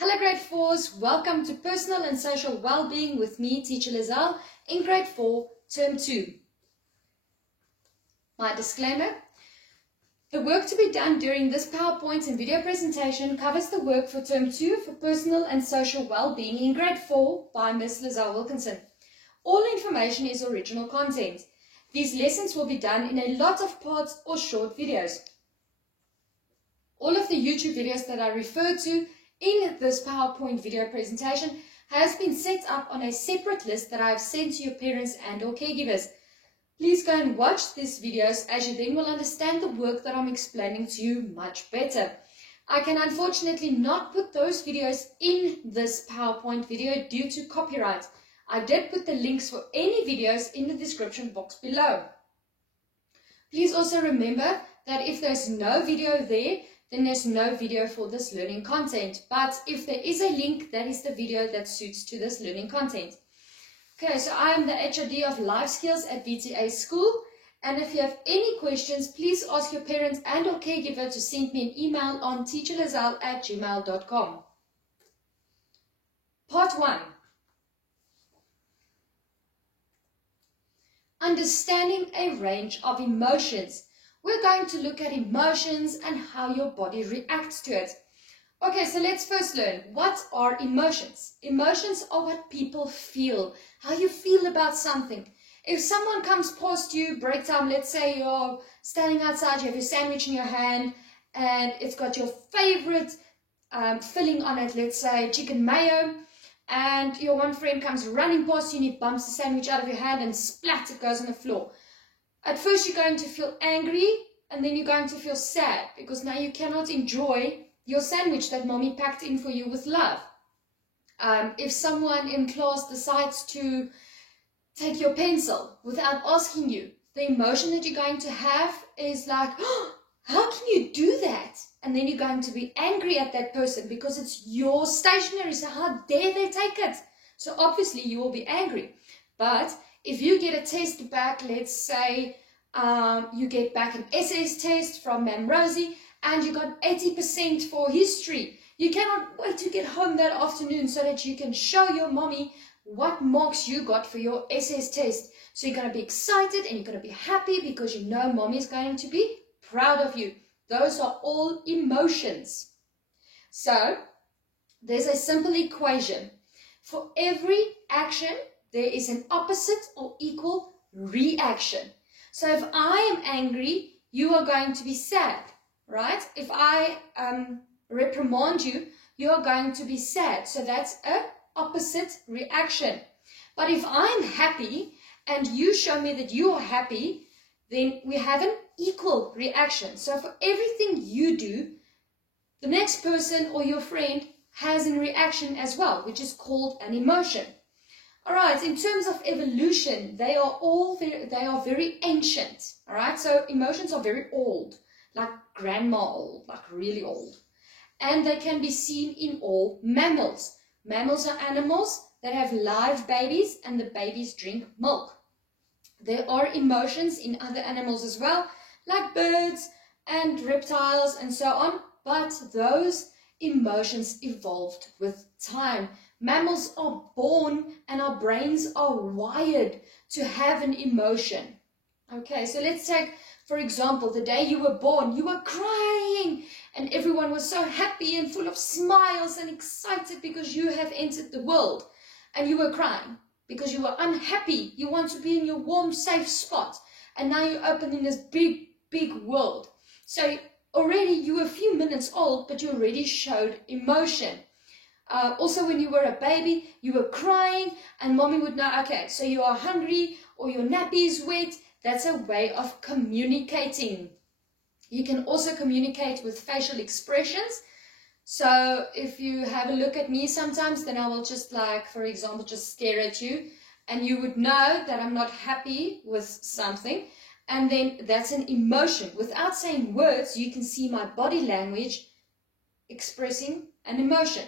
Hello grade 4s, welcome to Personal and Social Wellbeing with me, Teacher Lizelle, in grade 4, term 2. My disclaimer, the work to be done during this PowerPoint and video presentation covers the work for term 2 for Personal and Social Wellbeing in grade 4 by Ms. Lizelle Wilkinson. All information is original content. These lessons will be done in a lot of parts or short videos. All of the YouTube videos that I refer to in this PowerPoint video presentation has been set up on a separate list that I have sent to your parents and or caregivers. Please go and watch these videos as you then will understand the work that I'm explaining to you much better. I can unfortunately not put those videos in this PowerPoint video due to copyright. I did put the links for any videos in the description box below. Please also remember that if there's no video there, then there's no video for this learning content. But if there is a link, that is the video that suits to this learning content. Okay, so I am the HOD of Life Skills at VTA School. And if you have any questions, please ask your parents and or caregiver to send me an email on teacherlizelle@gmail.com. Part 1. Understanding a range of emotions. We're going to look at emotions and how your body reacts to it. Okay, so let's first learn, what are emotions? Emotions are what people feel, how you feel about something. If someone comes past you, break time, let's say you're standing outside, you have your sandwich in your hand, and it's got your favorite filling on it, let's say chicken mayo, and your one friend comes running past you and he bumps the sandwich out of your hand and splat, it goes on the floor. At first you're going to feel angry and then you're going to feel sad because now you cannot enjoy your sandwich that mommy packed in for you with love. If someone in class decides to take your pencil without asking you, the emotion that you're going to have is like, oh, how can you do that? And then you're going to be angry at that person because it's your stationery, so how dare they take it? So obviously you will be angry. But if you get a test back, let's say you get back an SS test from Ma'am Rosie and you got 80% for history, you cannot wait to get home that afternoon so that you can show your mommy what marks you got for your SS test. So you're going to be excited and you're going to be happy because you know mommy is going to be proud of you. Those are all emotions. So there's a simple equation. For every action, there is an opposite or equal reaction. So if I am angry, you are going to be sad, right? If I reprimand you, you are going to be sad. So that's an opposite reaction. But if I'm happy and you show me that you are happy, then we have an equal reaction. So for everything you do, the next person or your friend has a reaction as well, which is called an emotion. All right, in terms of evolution, they are very ancient. All right, so emotions are very old, like grandma old, like really old. And they can be seen in all mammals. Mammals are animals that have live babies and the babies drink milk. There are emotions in other animals as well, like birds and reptiles and so on, but those emotions evolved with time. Mammals are born and our brains are wired to have an emotion. Okay, so let's take, for example, the day you were born, you were crying and everyone was so happy and full of smiles and excited because you have entered the world, and you were crying because you were unhappy. You want to be in your warm, safe spot, and now you're open in this big, big world. So already you were a few minutes old, but you already showed emotion. Also, when you were a baby, you were crying and mommy would know, okay, so you are hungry or your nappy is wet. That's a way of communicating. You can also communicate with facial expressions. So if you have a look at me sometimes, then I will just like, for example, just stare at you and you would know that I'm not happy with something. And then that's an emotion. Without saying words, you can see my body language expressing an emotion.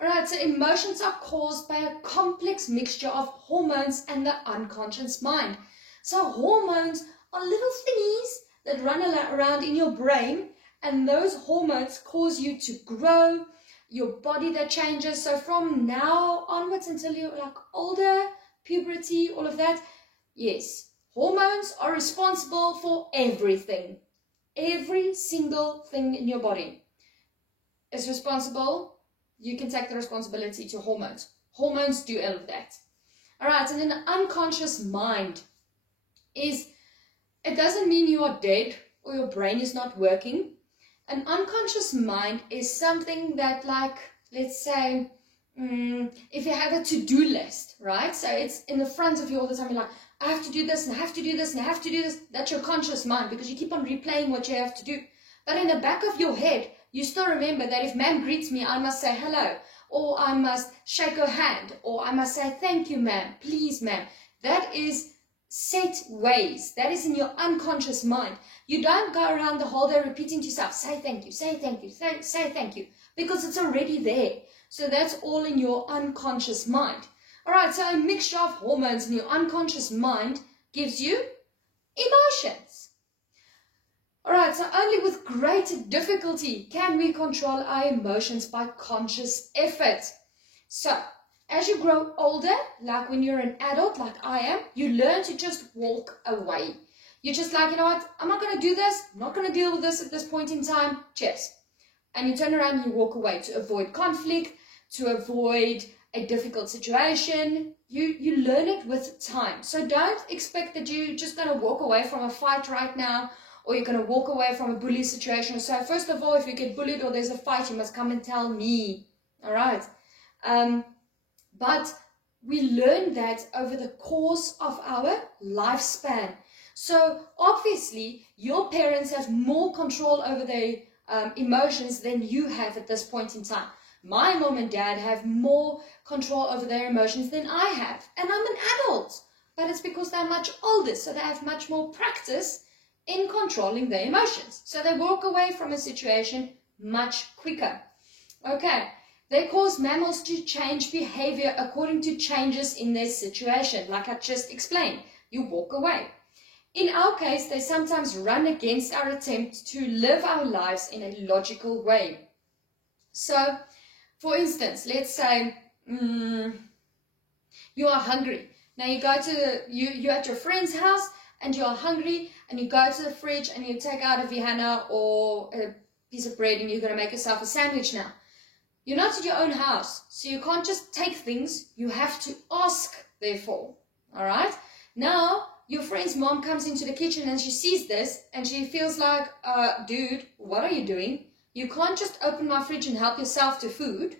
Alright, so emotions are caused by a complex mixture of hormones and the unconscious mind. So hormones are little thingies that run around in your brain, and those hormones cause you to grow, your body that changes. So from now onwards until you're like older, puberty, all of that, yes, hormones are responsible for everything. Every single thing in your body is responsible. You can take the responsibility to hormones. Hormones do all of that. All right, and then the unconscious mind is, it doesn't mean you are dead or your brain is not working. An unconscious mind is something that, like, let's say, if you have a to-do list, right? So it's in the front of you all the time. You're like, I have to do this, and I have to do this, and I have to do this. That's your conscious mind, because you keep on replaying what you have to do. But in the back of your head, you still remember that if ma'am greets me, I must say hello, or I must shake her hand, or I must say thank you, ma'am, please, ma'am. That is set ways. That is in your unconscious mind. You don't go around the whole day repeating to yourself, say thank you, say thank you, say thank you, because it's already there. So that's all in your unconscious mind. All right, so a mixture of hormones in your unconscious mind gives you emotions. All right, so only with great difficulty can we control our emotions by conscious effort. So as you grow older, like when you're an adult, like I am, you learn to just walk away. You're just like, you know what, I'm not going to do this. I'm not going to deal with this at this point in time. Cheers. And you turn around and you walk away to avoid conflict, to avoid a difficult situation. You learn it with time. So don't expect that you're just going to walk away from a fight right now, or you're going to walk away from a bully situation. So first of all, if you get bullied or there's a fight, you must come and tell me. All right. But we learn that over the course of our lifespan. So obviously, your parents have more control over their emotions than you have at this point in time. My mom and dad have more control over their emotions than I have. And I'm an adult. But it's because they're much older, so they have much more practice in controlling their emotions. So they walk away from a situation much quicker. Okay. They cause mammals to change behavior according to changes in their situation. Like I just explained, you walk away. In our case, they sometimes run against our attempt to live our lives in a logical way. So, for instance, let's say you are hungry. Now you go to, you're at your friend's house and you are hungry, and you go to the fridge and you take out a Vienna or a piece of bread and you're going to make yourself a sandwich now. You're not at your own house, so you can't just take things. You have to ask, therefore. All right? Now, your friend's mom comes into the kitchen and she sees this and she feels like, dude, what are you doing? You can't just open my fridge and help yourself to food.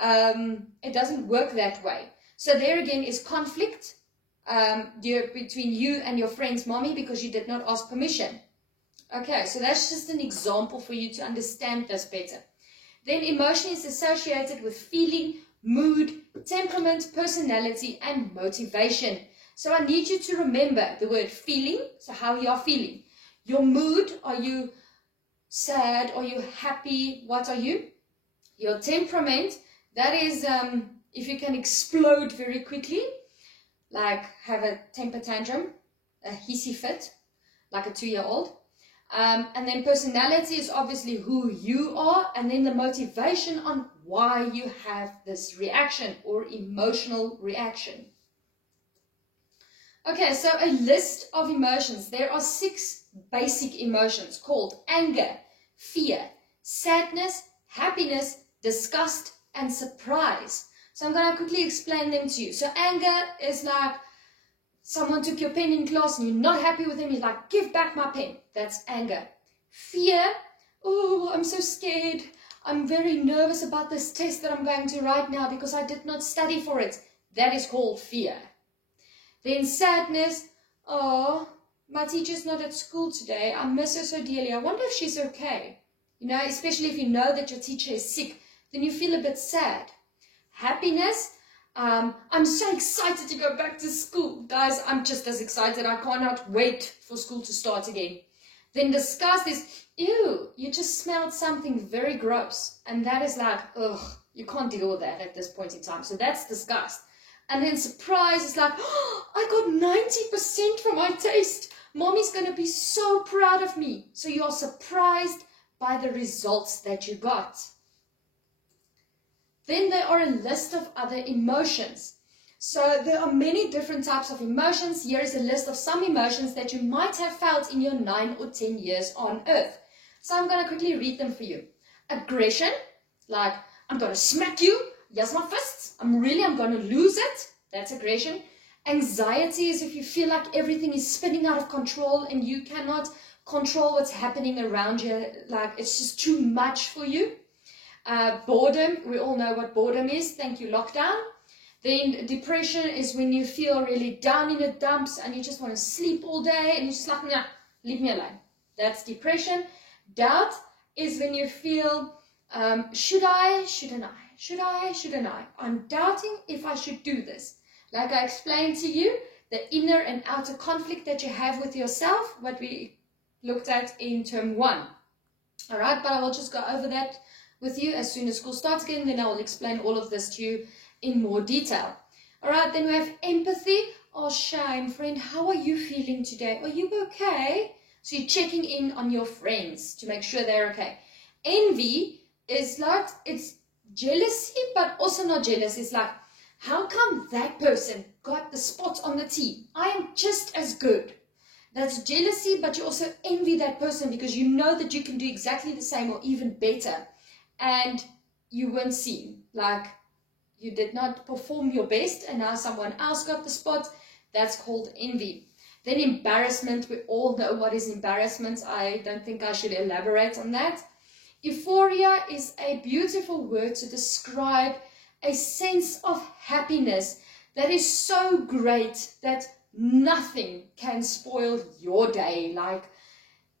It doesn't work that way. So there again is conflict between you and your friend's mommy because you did not ask permission. Okay, so that's just an example for you to understand this better. Then emotion is associated with feeling, mood, temperament, personality, and motivation. So I need you to remember the word feeling, so how you are feeling. Your mood, are you sad? Are you happy? What are you? Your temperament, that is if you can explode very quickly, like have a temper tantrum, a hissy fit, like a 2-year-old. And then personality is obviously who you are, and then the motivation on why you have this reaction or emotional reaction. Okay, so a list of emotions. There are 6 basic emotions called anger, fear, sadness, happiness, disgust, and surprise. So I'm going to quickly explain them to you. So anger is like someone took your pen in class and you're not happy with him. You're like, give back my pen. That's anger. Fear, oh, I'm so scared. I'm very nervous about this test that I'm going to write now because I did not study for it. That is called fear. Then sadness, oh, my teacher's not at school today. I miss her so dearly. I wonder if she's okay. You know, especially if you know that your teacher is sick, then you feel a bit sad. Happiness, I'm so excited to go back to school. Guys, I'm just as excited. I cannot wait for school to start again. Then disgust is, ew, you just smelled something very gross. And that is like, ugh, you can't deal with that at this point in time. So that's disgust. And then surprise is like, oh, I got 90% for my taste. Mommy's going to be so proud of me. So you are surprised by the results that you got. Then there are a list of other emotions. So there are many different types of emotions. Here is a list of some emotions that you might have felt in your 9 or 10 years on earth. So I'm going to quickly read them for you. Aggression, like I'm going to smack you. Here's my fists. I'm going to lose it. That's aggression. Anxiety is if you feel like everything is spinning out of control and you cannot control what's happening around you. Like it's just too much for you. Boredom, we all know what boredom is. Thank you, lockdown. Then depression is when you feel really down in the dumps and you just want to sleep all day and you're just like, nah, leave me alone. That's depression. Doubt is when you feel, should I, shouldn't I? Should I, shouldn't I? I'm doubting if I should do this. Like I explained to you, the inner and outer conflict that you have with yourself, what we looked at in term 1. All right, but I will just go over that with you as soon as school starts again, then I will explain all of this to you in more detail. All right, then we have empathy. Oh, shame, friend, how are you feeling today? Are you okay? So you're checking in on your friends to make sure they're okay. Envy is like, it's jealousy, but also not jealous. It's like, how come that person got the spot on the team? I am just as good. That's jealousy, but you also envy that person because you know that you can do exactly the same or even better. And you weren't seen. Like, you did not perform your best and now someone else got the spot. That's called envy. Then embarrassment. We all know what is embarrassment. I don't think I should elaborate on that. Euphoria is a beautiful word to describe a sense of happiness that is so great that nothing can spoil your day. Like,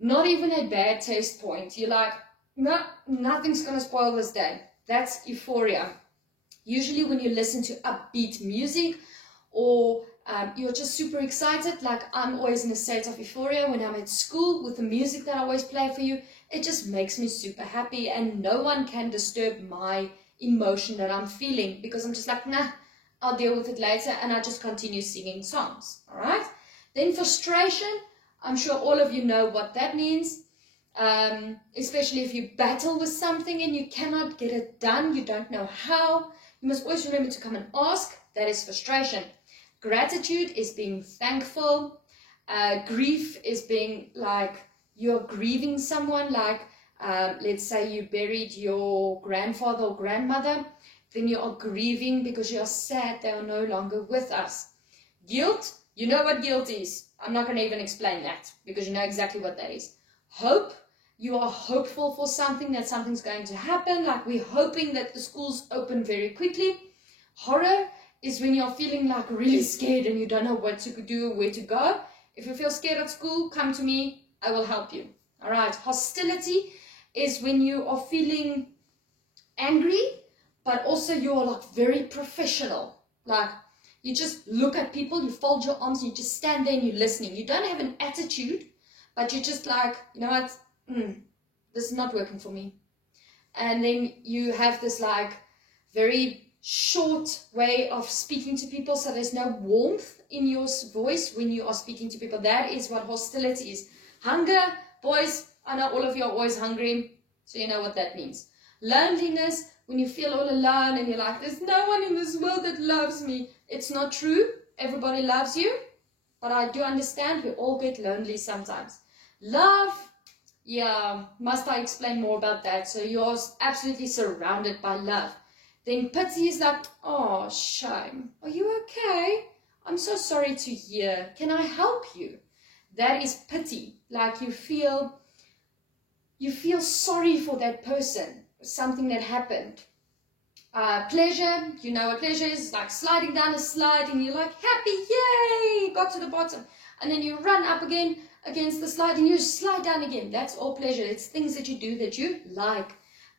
not even a bad taste point. You're like, no, nothing's going to spoil this day. That's euphoria. Usually when you listen to upbeat music or you're just super excited, like I'm always in a state of euphoria when I'm at school with the music that I always play for you, it just makes me super happy and no one can disturb my emotion that I'm feeling because I'm just like, nah, I'll deal with it later, and I just continue singing songs. All right. Then frustration. I'm sure all of you know what that means. Especially if you battle with something and you cannot get it done, you don't know how. You must always remember to come and ask. That is frustration. Gratitude is being thankful. Grief is being like you're grieving someone, like let's say you buried your grandfather or grandmother, then you are grieving because you are sad they are no longer with us. Guilt, you know what guilt is. I'm not going to even explain that because you know exactly what that is. Hope, you are hopeful for something, that something's going to happen, like we're hoping that the schools open very quickly. Horror is when you're feeling like really scared and you don't know what to do or where to go. If you feel scared at school, come to me, I will help you. All right. Hostility is when you are feeling angry, but also you're like very professional. Like you just look at people, you fold your arms, and you just stand there and you're listening. You don't have an attitude, but you're just like, you know what, this is not working for me. And then you have this like very short way of speaking to people, so there's no warmth in your voice when you are speaking to people. That is what hostility is. Hunger, boys, I know all of you are always hungry, so you know what that means. Loneliness, when you feel all alone and you're like, there's no one in this world that loves me. It's not true. Everybody loves you, but I do understand we all get lonely sometimes. Love, yeah, must I explain more about that? So you're absolutely surrounded by love. Then pity is like, oh, shame. Are you okay? I'm so sorry to hear. Can I help you? That is pity. Like you feel sorry for that person, something that happened. Pleasure, you know what pleasure is, like sliding down a slide and you're like happy, yay, got to the bottom. And then you run up again against the slide and you slide down again. That's all pleasure. It's things that you do that you like.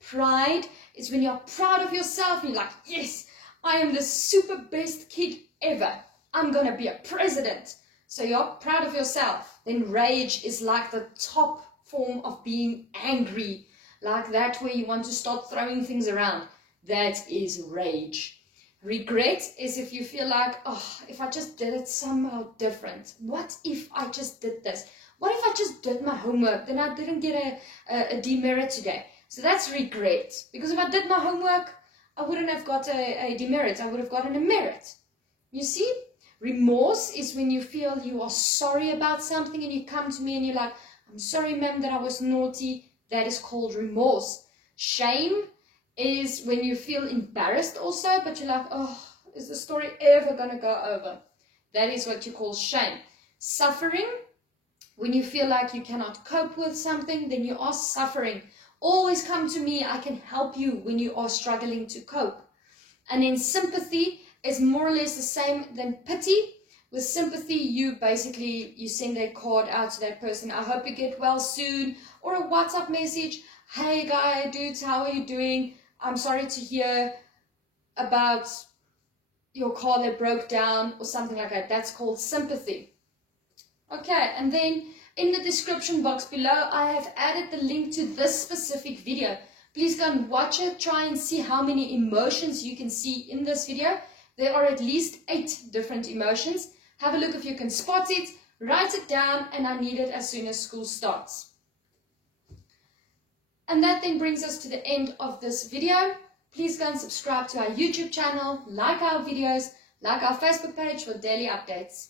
Pride is when you're proud of yourself and you're like, yes, I am the super best kid ever. I'm going to be a president. So you're proud of yourself. Then rage is like the top form of being angry, like that where you want to start throwing things around. That is rage. Regret is if you feel like, oh, if I just did it somehow different. What if I just did this? What if I just did my homework? Then I didn't get a demerit today. So that's regret. Because if I did my homework, I wouldn't have got a demerit. I would have gotten a merit. You see? Remorse is when you feel you are sorry about something and you come to me and you're like, I'm sorry, ma'am, that I was naughty. That is called remorse. Shame is when you feel embarrassed also, but you're like, oh, is the story ever going to go over? That is what you call shame. Suffering, when you feel like you cannot cope with something, then you are suffering. Always come to me. I can help you when you are struggling to cope. And then sympathy is more or less the same than pity. With sympathy, you send a card out to that person. I hope you get well soon. Or a WhatsApp message. Hey, guy, dudes, how are you doing? I'm sorry to hear about your car that broke down or something like that. That's called sympathy. Okay, and then in the description box below, I have added the link to this specific video. Please go and watch it. Try and see how many emotions you can see in this video. There are at least 8 different emotions. Have a look if you can spot it. Write it down, and I need it as soon as school starts. And that then brings us to the end of this video. Please go and subscribe to our YouTube channel, like our videos, like our Facebook page for daily updates.